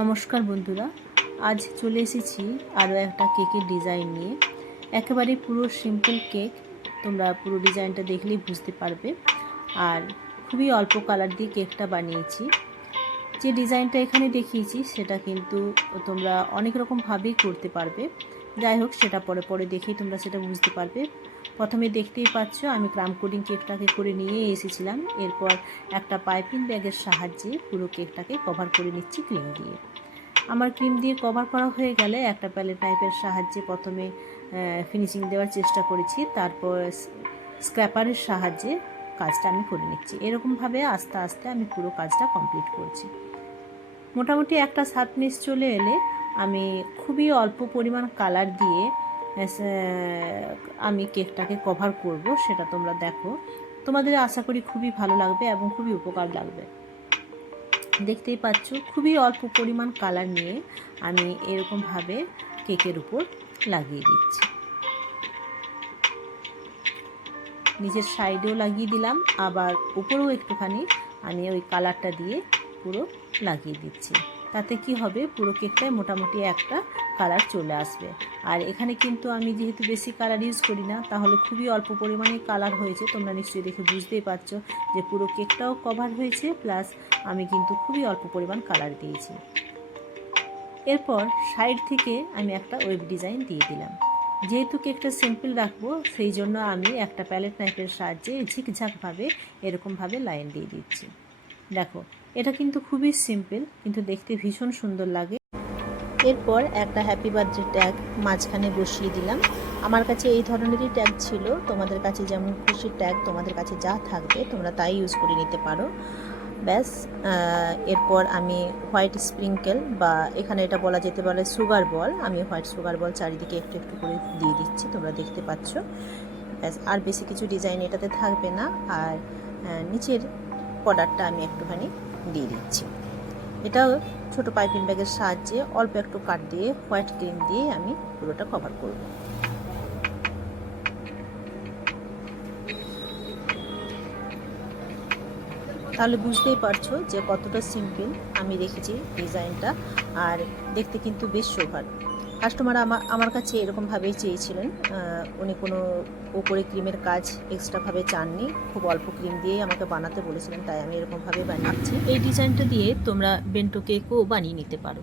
নমস্কার বন্ধুরা, আজ চলে এসেছি আরও একটা কেকের ডিজাইন নিয়ে। একেবারে পুরো সিম্পল কেক, তোমরা পুরো ডিজাইনটা দেখলেই বুঝতে পারবে। আর খুবই অল্প কালার দিয়ে কেকটা বানিয়েছি। যে ডিজাইনটা এখানে দেখিয়েছি সেটা কিন্তু তোমরা অনেক রকমভাবেই করতে পারবে। যাই হোক, সেটা পরে পরে দেখেই তোমরা সেটা বুঝতে পারবে। প্রথমে দেখতেই পাচ্ছ আমি ক্রাম কোডিং কেকটাকে করে নিয়ে এসেছিলাম। এরপর একটা পাইপিং ব্যাগের সাহায্যে পুরো কেকটাকে কভার করে নিচ্ছি ক্রিম দিয়ে। আমার ক্রিম দিয়ে কভার করা হয়ে গেলে একটা প্যালেট নাইফের সাহায্যে প্রথমে ফিনিশিং দেওয়ার চেষ্টা করেছি, তারপর স্ক্র্যাপারের সাহায্যে কাজটা আমি করে নিচ্ছি। এরকমভাবে আস্তে আস্তে আমি পুরো কাজটা কমপ্লিট করছি। মোটামুটি একটা সার্ফনেস চলে এলে আমি খুবই অল্প পরিমাণ কালার দিয়ে আমি কেকটাকে কভার করব। সেটা তোমরা দেখো, তোমাদের আশা করি খুবই ভালো লাগবে এবং খুবই উপকার লাগবে। দেখতেই পাচ্ছ খুবই অল্প পরিমাণ কালার নিয়ে আমি এরকমভাবে কেকের উপর লাগিয়ে দিচ্ছি। নিচের সাইডেও লাগিয়ে দিলাম, আবার উপরেও একটুখানি আমি ওই কালারটা দিয়ে পুরো লাগিয়ে দিচ্ছি। তাতে কি হবে, পুরো কেকটায় মোটামুটি একটা কালার চলে আসবে। আর এখানে কিন্তু আমি যেহেতু বেশি কালার ইউজ করি না, তাহলে খুবই অল্প পরিমাণে কালার হয়েছে। তোমরা নিশ্চয়ই দেখে বুঝতেই পারছো যে পুরো কেকটাও কভার হয়েছে, প্লাস আমি কিন্তু খুবই অল্প পরিমাণ কালার দিয়েছি। এরপর সাইড থেকে আমি একটা ওয়েব ডিজাইন দিয়ে দিলাম। যেহেতু কেকটা সিম্পল রাখবো, সেই জন্য আমি একটা প্যালেট নাইফের সাহায্যে ঝিকঝাকভাবে এরকমভাবে লাইন দিয়ে দিচ্ছি। দেখো, এটা কিন্তু খুবই সিম্পল, কিন্তু দেখতে ভীষণ সুন্দর লাগে। এরপর একটা হ্যাপি বার্থডে ট্যাগ মাঝখানে বসিয়ে দিলাম। আমার কাছে এই ধরনেরই ট্যাগ ছিল, তোমাদের কাছে যেমন খুশি ট্যাগ তোমাদের কাছে যা থাকবে তোমরা তাই ইউজ করে নিতে পারো। ব্যাস, এরপর আমি হোয়াইট স্প্রিঙ্কেল বা এখানে এটা বলা যেতে পারে সুগার বল, আমি হোয়াইট সুগার বল চারিদিকে একটু একটু করে দিয়ে দিচ্ছি, তোমরা দেখতে পাচ্ছ। ব্যাস, আর বেশি কিছু ডিজাইন এটাতে থাকবে না। আর নিচের বর্ডারটা আমি একটুখানি দিয়ে দিচ্ছি। এটাও ছোটো পাইপিং ব্যাগের সাহায্যে অল্প একটু কাট দিয়ে হোয়াইট ক্রিম দিয়ে আমি পুরোটা কভার করব। তাহলে বুঝতেই পারছো যে কতটা সিম্পল আমি রেখেছি ডিজাইনটা, আর দেখতে কিন্তু বেশ শোভার। কাস্টমার আমার কাছে এরকমভাবেই চেয়েছিলেন, উনি কোনো উপরে ক্রিমের কাজ এক্সট্রাভাবে চাননি, খুব অল্প ক্রিম দিয়েই আমাকে বানাতে বলেছিলেন, তাই আমি এরকমভাবে বানিয়েছি। এই ডিজাইনটা দিয়ে তোমরা বেন্টো কেকও বানিয়ে নিতে পারো।